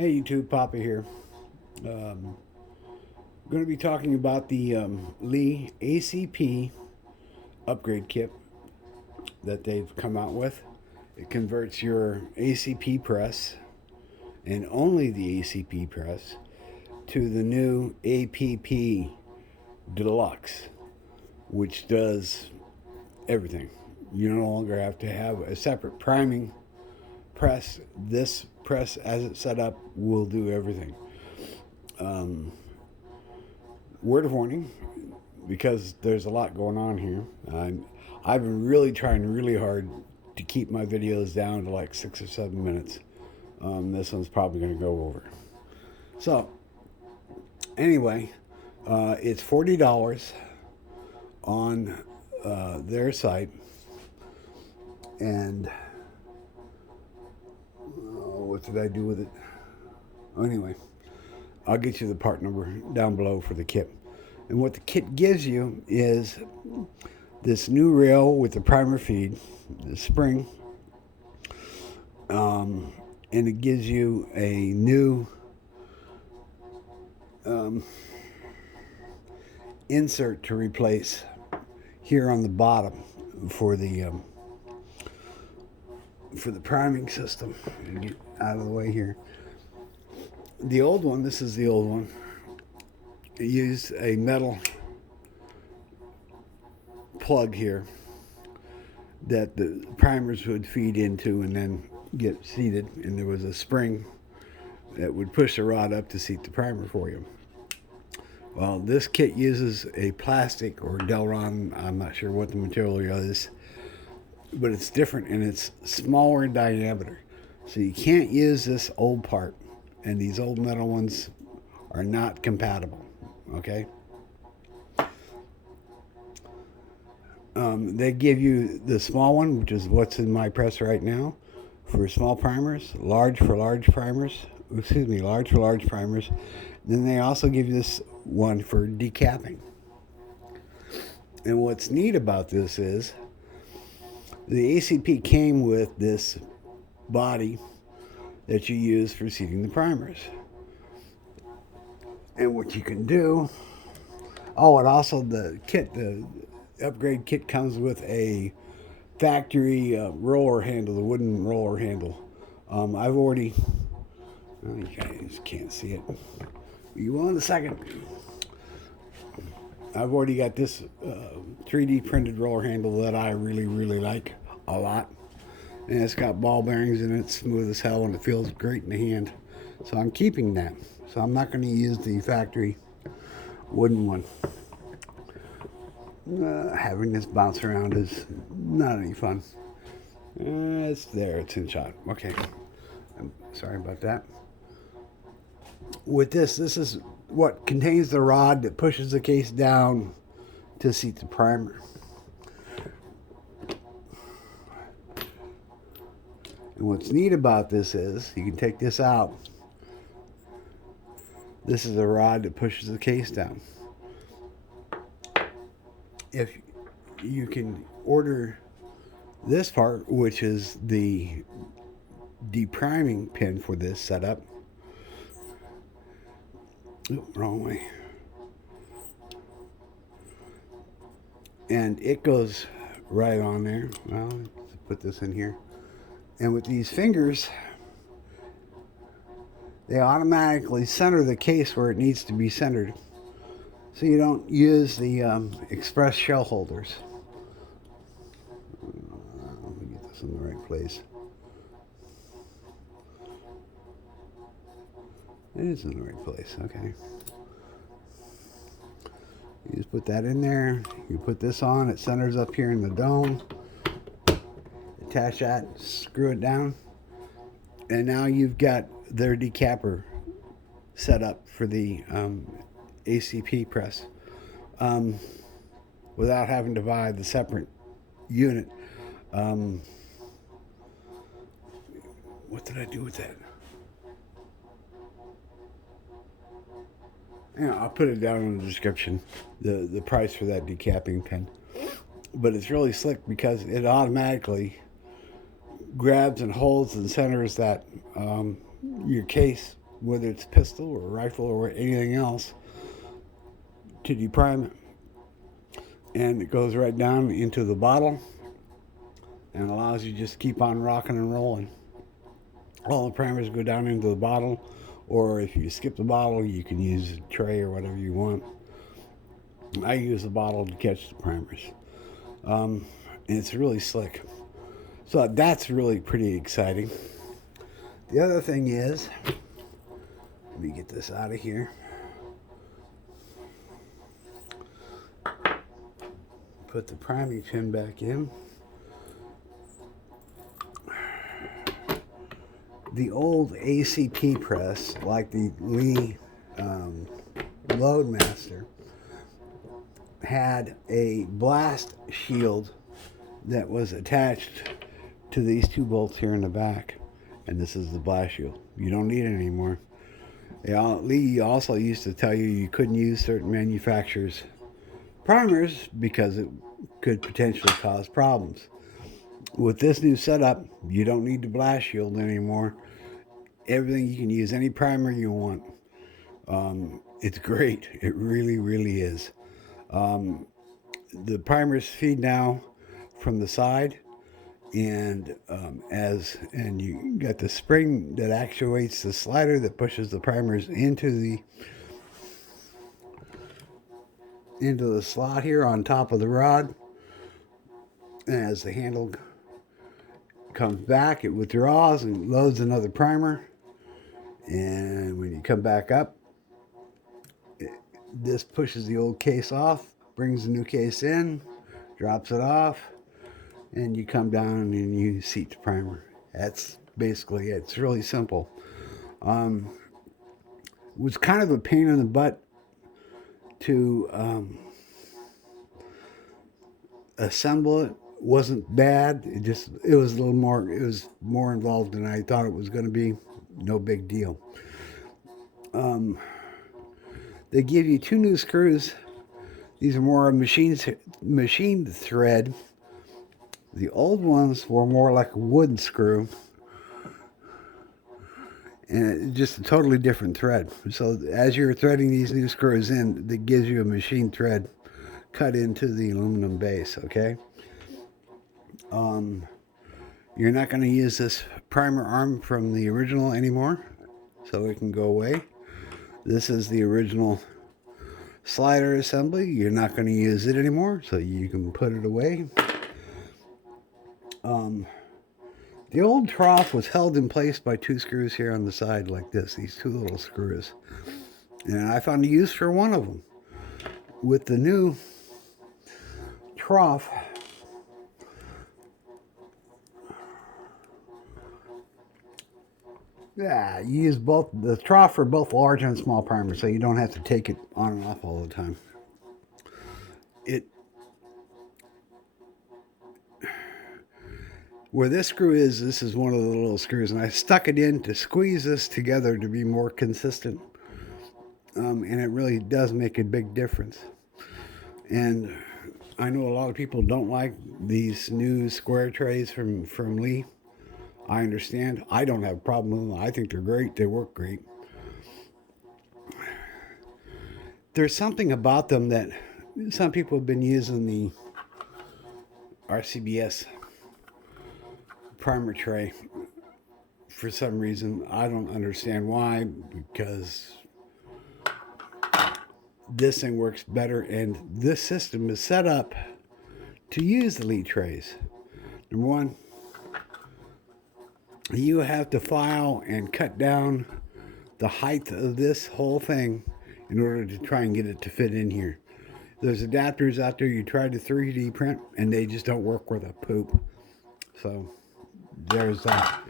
Hey YouTube, Papa here. Going to be talking about the Lee ACP Upgrade Kit that they've come out with. It converts your ACP press, and only the ACP press, to the new APP Deluxe, which does everything. You no longer have to have a separate priming press. This press, as it's set up, will do everything. Word of warning, because there's a lot going on here. I've been really trying really hard to keep my videos down to like 6 or 7 minutes. This one's probably going to go over. So, anyway, it's $40 on their site. And what did I do with it? Anyway, I'll get you the part number down below for the kit. And what the kit gives you is this new rail with the primer feed, the spring, and it gives you a new insert to replace here on the bottom for the priming system. Get out of the way here. The old one, this is the old one, it used a metal plug here that the primers would feed into and then get seated, and there was a spring that would push the rod up to seat the primer for you. Well, this kit uses a plastic or Delron, I'm not sure what the material is, but it's different and it's smaller in diameter. So you can't use this old part, and these old metal ones are not compatible, okay? They give you the small one, which is what's in my press right now, for small primers, large for large primers. Then they also give you this one for decapping. And what's neat about this is the ACP came with this body that you use for seating the primers. And what you can do, and also the upgrade kit comes with a factory roller handle, the wooden roller handle. I've already, you guys can't see it. You will in a second. I've already got this 3D printed roller handle that I really, really like a lot. And it's got ball bearings in it, smooth as hell, and it feels great in the hand. So I'm keeping that. So I'm not going to use the factory wooden one. Having this bounce around is not any fun. It's there, it's in shot. Okay, I'm sorry about that. With this is what contains the rod that pushes the case down to seat the primer. And what's neat about this is you can take this out. This is a rod that pushes the case down. If you can order this part, which is the depriming pin for this setup. Wrong way. And it goes right on there. Well, let's put this in here. And with these fingers, they automatically center the case where it needs to be centered. So you don't use the express shell holders. Let me get this in the right place. It is in the right place, okay. You just put that in there. You put this on, it centers up here in the dome. Attach that, screw it down. And now you've got their decapper set up for the ACP press without having to buy the separate unit. What did I do with that? Yeah, I'll put it down in the description, the price for that decapping pen. But it's really slick because it automatically grabs and holds and centers that your case whether it's pistol or rifle or anything else, to deprime it. And it goes right down into the bottle and allows you to just keep on rocking and rolling. All the primers go down into the bottle, or if you skip the bottle, you can use a tray or whatever you want. I use the bottle to catch the primers. And it's really slick. So that's really pretty exciting. The other thing is, let me get this out of here. Put the priming pin back in. The old ACP press, like the Lee Loadmaster, had a blast shield that was attached to these two bolts here in the back. And this is the blast shield. You don't need it anymore. Lee also used to tell you couldn't use certain manufacturers' primers because it could potentially cause problems. With this new setup, you don't need the blast shield anymore. Everything, you can use any primer you want. It's great. It really, really is. The primers feed now from the side, and you got the spring that actuates the slider that pushes the primers into the slot here on top of the rod. And as the handle comes back, it withdraws and loads another primer. And when you come back up, this pushes the old case off, brings the new case in, drops it off, and you come down and you seat the primer. That's basically it. It's really simple. It was kind of a pain in the butt to assemble it. Wasn't bad. It was a little more. It was more involved than I thought it was going to be. No big deal. They give you two new screws. These are more machine thread. The old ones were more like a wood screw, and just a totally different thread. So as you're threading these new screws in, that gives you a machine thread cut into the aluminum base. Okay. You're not going to use this primer arm from the original anymore, so it can go away. This is the original slider assembly. You're not going to use it anymore, so you can put it away. The old trough was held in place by two screws here on the side like this, these two little screws. And I found a use for one of them. With the new trough, you use both the trough for both large and small primers, so you don't have to take it on and off all the time. Where this screw is, this is one of the little screws, and I stuck it in to squeeze this together to be more consistent. And it really does make a big difference. And I know a lot of people don't like these new square trays from Lee. I understand. I don't have a problem with them. I think they're great. They work great. There's something about them that some people have been using the RCBS primer tray for some reason. I don't understand why, because this thing works better, and this system is set up to use the Lee trays. Number one, you have to file and cut down the height of this whole thing in order to try and get it to fit in here. There's adapters out there you try to 3D print and they just don't work worth a poop. So there's that.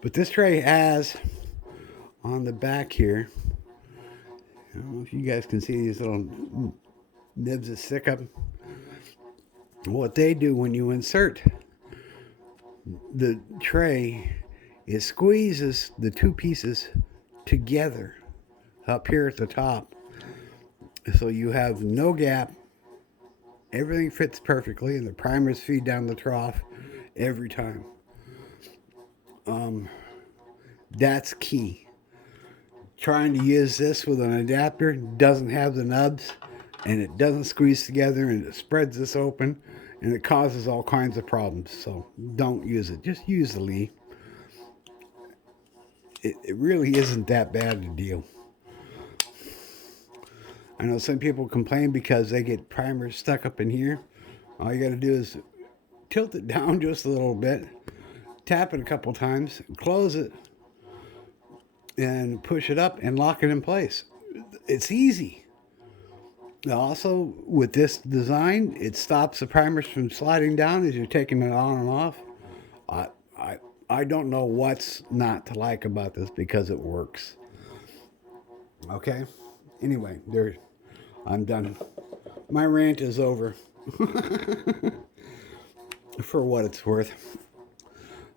But this tray has on the back here, I don't know if you guys can see these little nibs that stick up. What they do when you insert the tray, it squeezes the two pieces together up here at the top, so you have no gap. Everything fits perfectly, and the primers feed down the trough every time. That's key. trying to use this with an adapter, doesn't have the nubs, and it doesn't squeeze together, and it spreads this open, and it causes all kinds of problems. So don't use it. Just use the Lee. It really isn't that bad a deal. I know some people complain because they get primers stuck up in here. All you got to do is tilt it down just a little bit, tap it a couple times, close it, and push it up and lock it in place. It's easy. Now also, with this design, it stops the primers from sliding down as you're taking it on and off. I, I, I don't know what's not to like about this because it works. Okay? Anyway, I'm done. My rant is over. For what it's worth.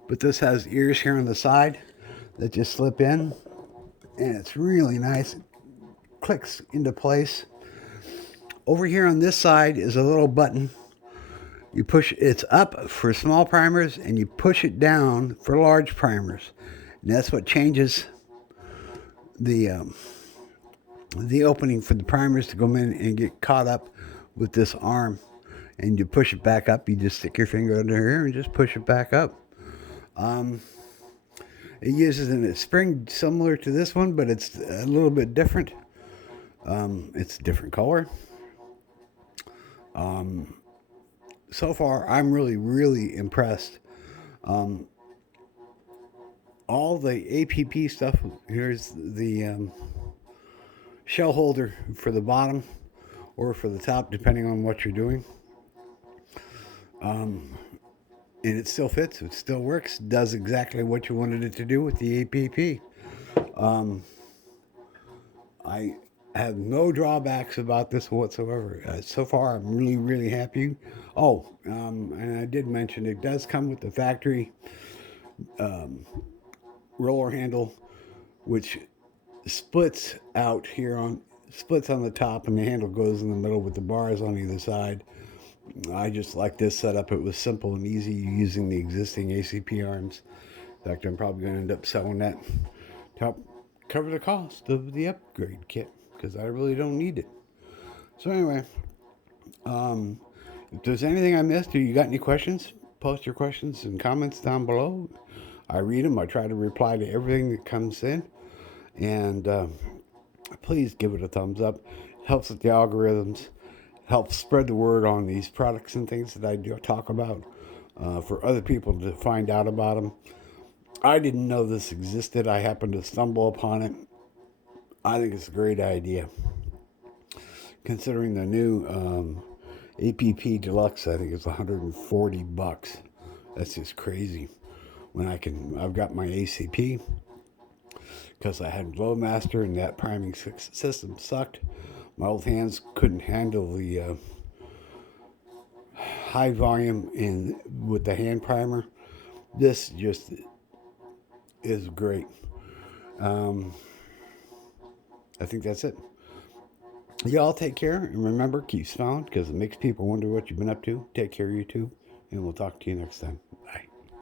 But this has ears here on the side that just slip in, and it's really nice. It clicks into place. Over here on this side is a little button. You push it's up for small primers, and you push it down for large primers, and that's what changes the opening for the primers to go in and get caught up with this arm. And you push it back up. You just stick your finger under here and just push it back up. It uses a spring similar to this one, but it's a little bit different. It's a different color. So far, I'm really, really impressed. All the APP stuff, here's the shell holder for the bottom or for the top, depending on what you're doing. And it still fits, it still works, does exactly what you wanted it to do with the APP. I have no drawbacks about this whatsoever. So far, I'm really, really happy. Oh, and I did mention it does come with the factory roller handle, which splits out here splits on the top, and the handle goes in the middle with the bars on either side. I just like this setup. It was simple and easy using the existing ACP arms. In fact, I'm probably going to end up selling that to help cover the cost of the upgrade kit because I really don't need it. So anyway, if there's anything I missed or you got any questions, post your questions and comments down below. I read them. I try to reply to everything that comes in. And please give it a thumbs up. It helps with the algorithms. Helps spread the word on these products and things that I do talk about for other people to find out about them. I didn't know this existed. I happened to stumble upon it. I think it's a great idea. Considering the new APP Deluxe, I think it's $140. That's just crazy. When I've got my ACP because I had Glowmaster and that priming system sucked. My old hands couldn't handle the high volume with the hand primer. This just is great. I think that's it. Y'all take care, and remember, keep smiling because it makes people wonder what you've been up to. Take care, YouTube, and we'll talk to you next time.